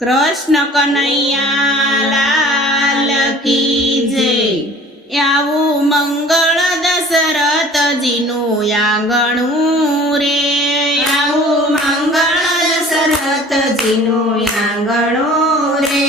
કૃષ્ણ કનૈયા લાલ કી જય। આવું મંગળ દશરથજીનું આંગણું રે, આવું મંગળ દશરથજીનું આંગણું રે,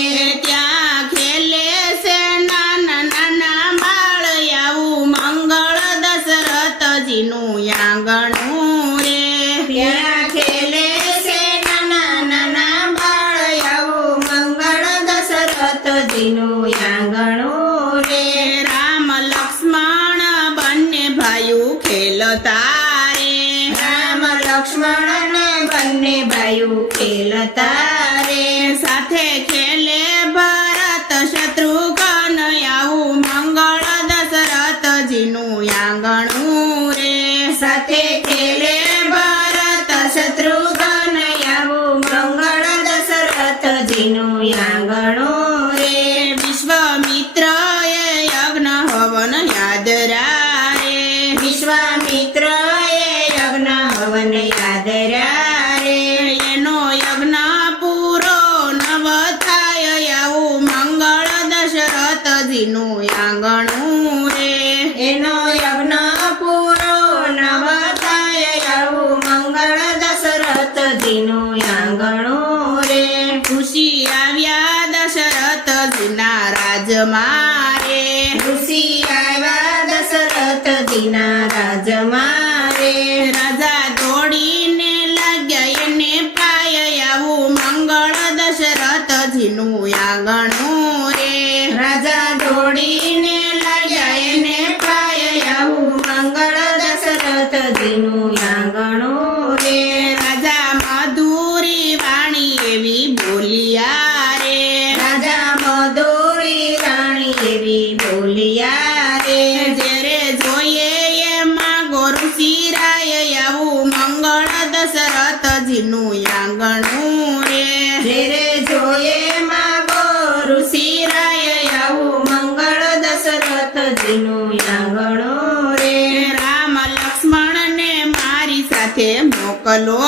ત્યાં ખેલે છે નાના નાના બાળ। આવું મંગળ દશરથજીનું આંગણું રે, ત્યાં ખેલે છે નાના નાના બાળ। આવું મંગળ દશરથજીનું આંગણું રે, રામ લક્ષ્મણ બંને ભાઈઓ ખેલતા રે, રામ લક્ષ્મણ ને બંને ભાઈઓ ખેલતા રે, સાથે ખેલે ભરત શત્રુઘ્ન। આવું મંગળ દશરથજીનું આંગણું રે, સાથે ખેલે ભરત શત્રુઘ્ન। આવું મંગળ દશરથજીનું આંગણું રે, વિશ્વામિત્ર એ યજ્ઞ હવન યાદ રે, વિશ્વામિત્ર એ યજ્ઞ હવન યાદ રે, એનો યજ્ઞ પૂરો નવ થાય। આવું મંગળ દશરથજીનું આંગણું રે, એનો યજ્ઞ પૂરો નવ થાય। આવું મંગળ દશરથજીનું આંગણું રે, ખુશી આવ્યા દશરથજીના રાજમાં રે, ઋષિ આવ્યા દશરથજીના રાજમાં રે, રાજા દોડીને લાગ્યા એને પાય। આવું મંગળ દશરથજીનું આંગણું રે, રાજા દોડીને લાગ્યા એને પાય। આવું મંગળ દશરથજીનું આંગણું રે, રાજા મધુરી વાણી એવી બોલિયા રે, રાજા મધુરી રાણી એવી બોલિયા રે, જ્યારે જોઈએ એમાં ગોરુશિરાય। આવું મંગળ દશરથજીનું આંગણું રે, જેરે જોઈએ માગો ઋષિરાય। આવું મંગળ દશરથજીનું આંગણું રે, રામ લક્ષ્મણને મારી સાથે મોકલો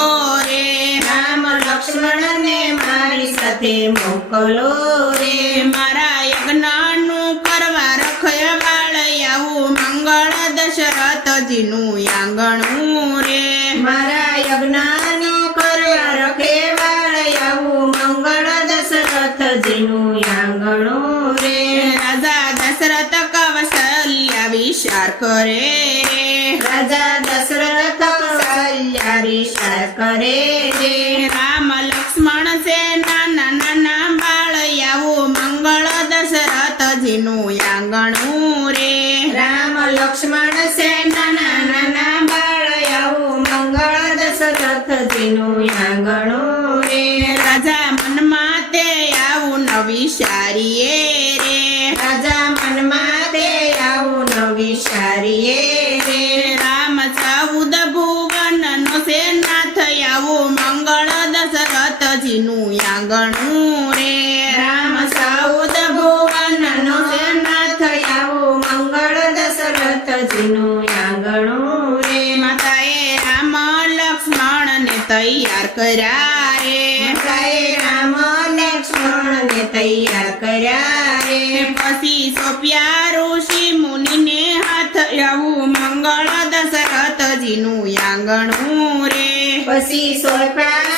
રે, રામ લક્ષ્મણને મારી સાથે મોકલો રે, મારા યજ્ઞનું કરવા રખવાળ। આવું મંગળ દશરથજીનું આંગણું રે, મારા યજ્ઞનો કરવા રખેવાળ। આવું મંગળ દશરથજીનું આંગણું રે, રાજા દશરથ કૌશલ્યા વિચાર કરે રે, રાજા દશરથ કૌશલ્યા વિચાર કરે રે, રામ લક્ષ્મણ છે નાના નાના બાળ। આવું મંગળ દશરથજીનું આંગણું રે, રામ લક્ષ્મણ છે નાના નાના બાળ। આવું મંગળ દશરથજીનું આંગણું રે, રાજા મનમાં તે આવું ન વિચારીએ રે, રાજા મનમાં તે આવું ન વિચારીએ રે, રામ 14 ભુવનનો છે નાથ। આવું મંગળ દશરથજીનું આંગણું રે, રામ 14 ભુવનનો છે નાથ। આવું મંગળ દશરથજીનું આંગણું રે, માતાએ રામ લક્ષ્મણને તૈયાર કર્યા રે, માતાએ રામ લક્ષ્મણને તૈયાર કર્યા રે, પછી સોંપ્યા ઋષિ મુનિને હાથ। આવું મંગળ દશરથજીનું આંગણું રે, પછી સોંપ્યા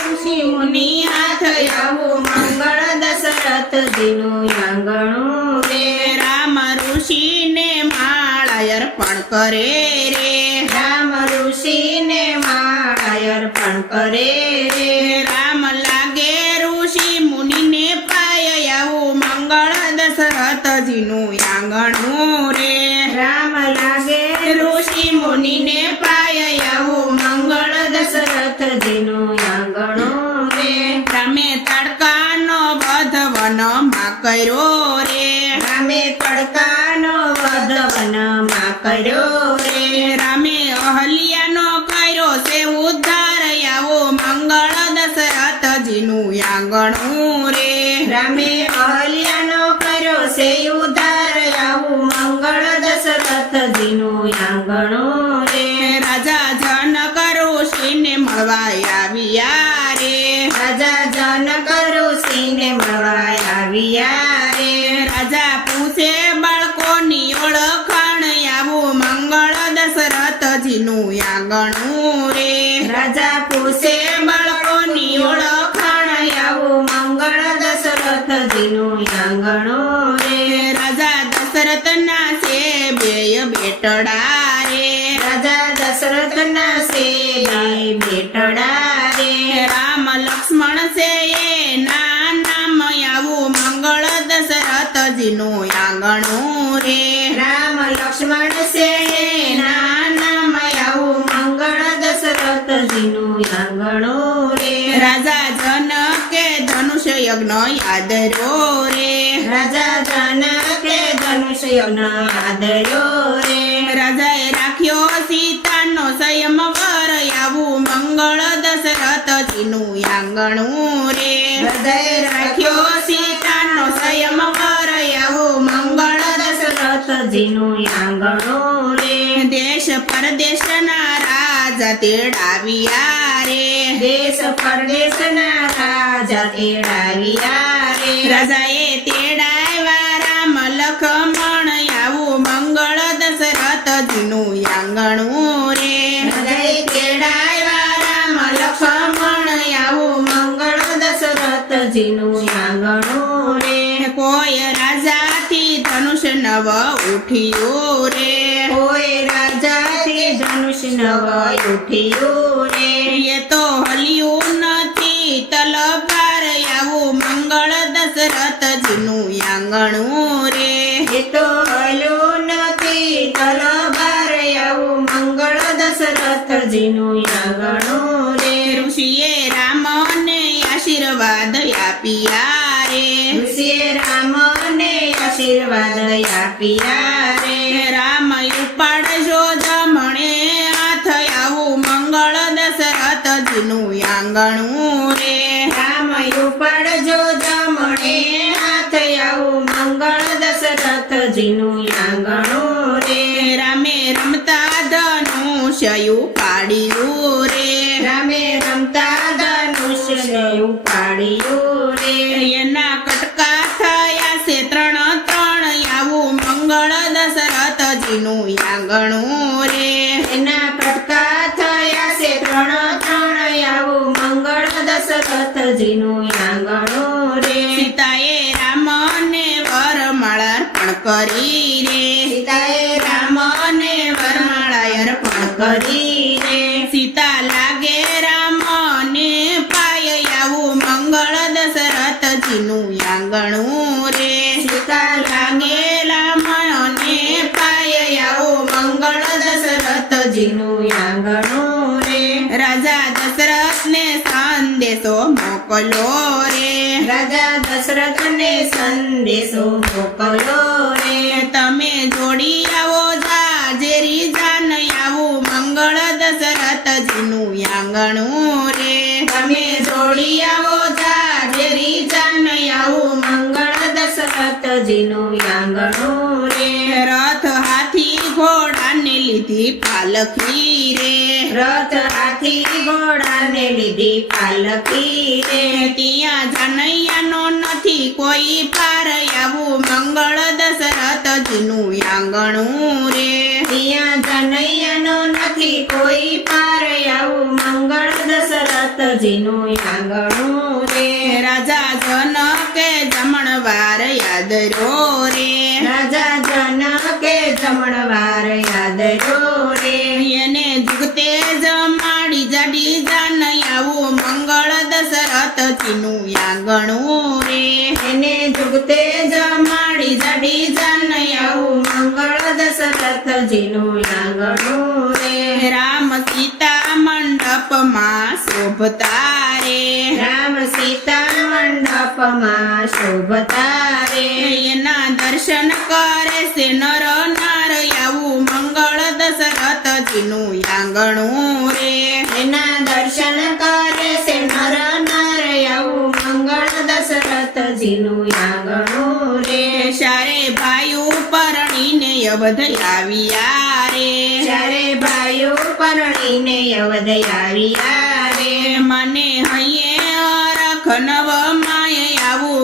ઋષિ મુનિ હાથ। આવું મંગળ દશરથજીનું આંગણું રે, રામ ઋષિને માળા અર્પણ કરે રે, રામ ઋષિને માળા અર્પણ કરે રે, રામ લાગે ઋષિ મુનિને પાય। આવું મંગળ દશરથજીનું આંગણું રે, રામ લાગે ઋષિ મુનિને પાય। આવું મંગળ દશરથજીનું આંગણું રે, રામે તડકાનો વધ વનમાં કર્યો રે, રામે તડકાનો વધ વનમાં કર્યો રે, રામે અહલ્યાનો કર્યો છે ઉદ્ધાર। આવું મંગળ દશરથજીનું આંગણું રે, રામે અહલ્યાનો કર્યો છે ઉદ્ધાર। આવું મંગળ દશરથજીનું આંગણું રે, રાજા જનક ઋષિને મળવા આવ્યા રે, રાજા જનક ઋષિ લઈને મળવા આવ્યા રે. રાજા પૂછે બાળકોની ઓળખાણ આવું મંગળ દશરથજીનું આંગણું રે. રાજા પૂછે બાળકોની ઓળખાણ આવું મંગળ દશરથજીનું આંગણું રે. રાજા દશરથના છે બેય બેટડા રે. રાજા દશરથના છે બે બેટડા રે. રામ લક્ષ્મણ છે એના નામ આવું મંગળ દશરથજીનું આંગણું રે. રામ લક્ષ્મણ છે એના નામ આવું મંગળ દશરથજીનું આંગણું રે. રાજા જનકે ધનુષ્ય યજ્ઞ યાદ રો રે. રાજા જનકે ધનુષ યજ્ઞ આદર્યો રે. રાજાએ રાખ્યો સીતાનો સંયમવર આવું મંગળ દશરથજીનું આંગણું રે. હૃદય રાખ્યો સીતાનો સંયમવર આવું મંગળ દશરથજીનું આંગણું રે. દેશ પરદેશના રાજા તેડાવ્યા રે. દેશ પરદેશના રાજા તેડાવ્યા રે. રાજાએ તેડાવ્યા રામ લખમણ આવું મંગળ દશરથજીનું આંગણું રે. હૃદય તેડાવ્યા રામ લક્ષ્મણ આવું મંગળ દશરથજીનું આંગણું રે. કોઈ રાજાથી ધનુષ નવ ઉઠ્યું રે. કોઈ રાજાથી ધનુષ નવ ઉઠ્યું રે. એ તો હલ્યું નથી તલવાર આવું મંગળ દશરથજીનું આંગણું રે. એ તો હલ્યું નથી તલવાર આવું મંગળ દશરથજીનું આંગણું રે. ઋષિએ રામને આશીર્વાદ આપ્યા રે. ઋષિએ રામને આશીર્વાદ આપ્યા રે. રામ ઉપાડજો જમણે હાથ આવું મંગળ દશરથજીનું આંગણું રે. રામ ઉપાડજો જમણે હાથ આવું મંગળ દશરથજીનું આંગણું રે. રામે રમતા ધનુષ્ય ઉપાડ્યું રે. રામે રમતા ધનુષ્ય ઉપાડ્યું રે. એના કટકા થયા છે ત્રણ ત્રણ આવું મંગળ દશરથજીનું આંગણું રે. એના કટકા થયા છે ત્રણ ત્રણ આવું મંગળ દશરથજીનું આંગણું રે. સીતાએ રામને વરમાળા અર્પણ કરી રે. સીતાએ રામને વરમાળા અર્પણ કરી રે. સીતા લાગે રામને પાય આવું મંગળ દશરથજીનું આંગણું રે. સીતા લાગે રામને પાય આવું મંગળ દશરથજીનું આંગણું રે. રાજા દશરથને સંદેશો મોકલો રે. રાજા દશરથને સંદેશો મોકલ્યો રે. તમે જોડી આવો જાજેરી જાન આવું મંગળ દશરથજીનું આંગણું રે. તમે જોડી આવો જાજેરી જાન આવું મંગળ દશરથજીનું આંગણું રે. રથ હાથી ઘોડાને લીધી પાલખી રે. રથ હાથી ઘોડાને લીધી પાલકી રે. ત્યાં જાનૈયાનો નથી કોઈ પાર આવું મંગળ દશરથજીનું આંગણું રે. ત્યાં જનૈયાનો નથી કોઈ પાર આવું મંગળ દશરથજીનું આંગણું રે. રાજા જનકે જમણવાર યાદ રો રે. રાજા જનકે જમણવાર યાદર્યો રે. એને જુગતે જમાડી જાડી જાન આવું મંગળ દશરથજીનું આંગણું રે. એને જુગતે જમાડી જાડી જાન આવું મંગળ દશરથજીનું આંગણું રે. રામ સીતા મંડપમાં શોભતા રે. રામ સીતા મંડપમાં શોભતા રે. એના દર્શન કરે છે નર નાર આવું મંગળ દશરથજીનું આંગણું રે. એના દર્શન કરે છે નર નાર આવું મંગળ દશરથજીનું આંગણું રે. સારે ભાઈઓ પરણીને અવધ આવ્યા રે. ચારે ભાઈઓ પરણીને અવધ આવ્યા રે. મને હૈયે અરખ નવ માય આવું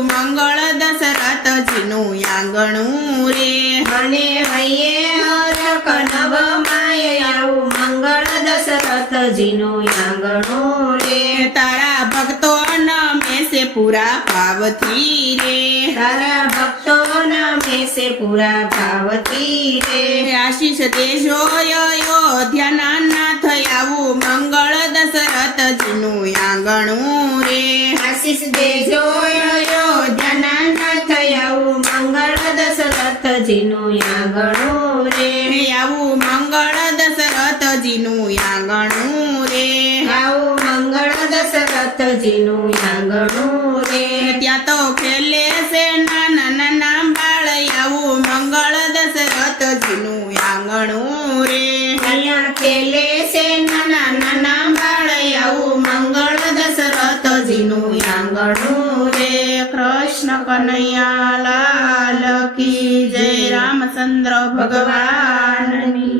પૂરા ભાવથી રે તારા ભક્તો નમે છે પૂરા ભાવથી રે આશીષ દેજો અયોધ્યાના નાથ આવું મંગળ દશરથજીનું આંગણું રે આશીષ દેજો અયોધ્યાના નાથ આવું મંગળ દશરથજીનું આંગણું રે આવું મંગળ દશરથજીનું આંગણું રે આવું મંગળ દશરથજીનું આંગણું રે ત્યાં તો ખેલે છે નાના નાના બાળ આવું મંગળ દશરથજીનું આંગણું રે અહીંયા ખેલે છે નાના નાના બાળ આવું મંગળ દશરથજીનું આંગણું રે કૃષ્ણ કનૈયા લાલ કી જય રામચંદ્ર ભગવાનની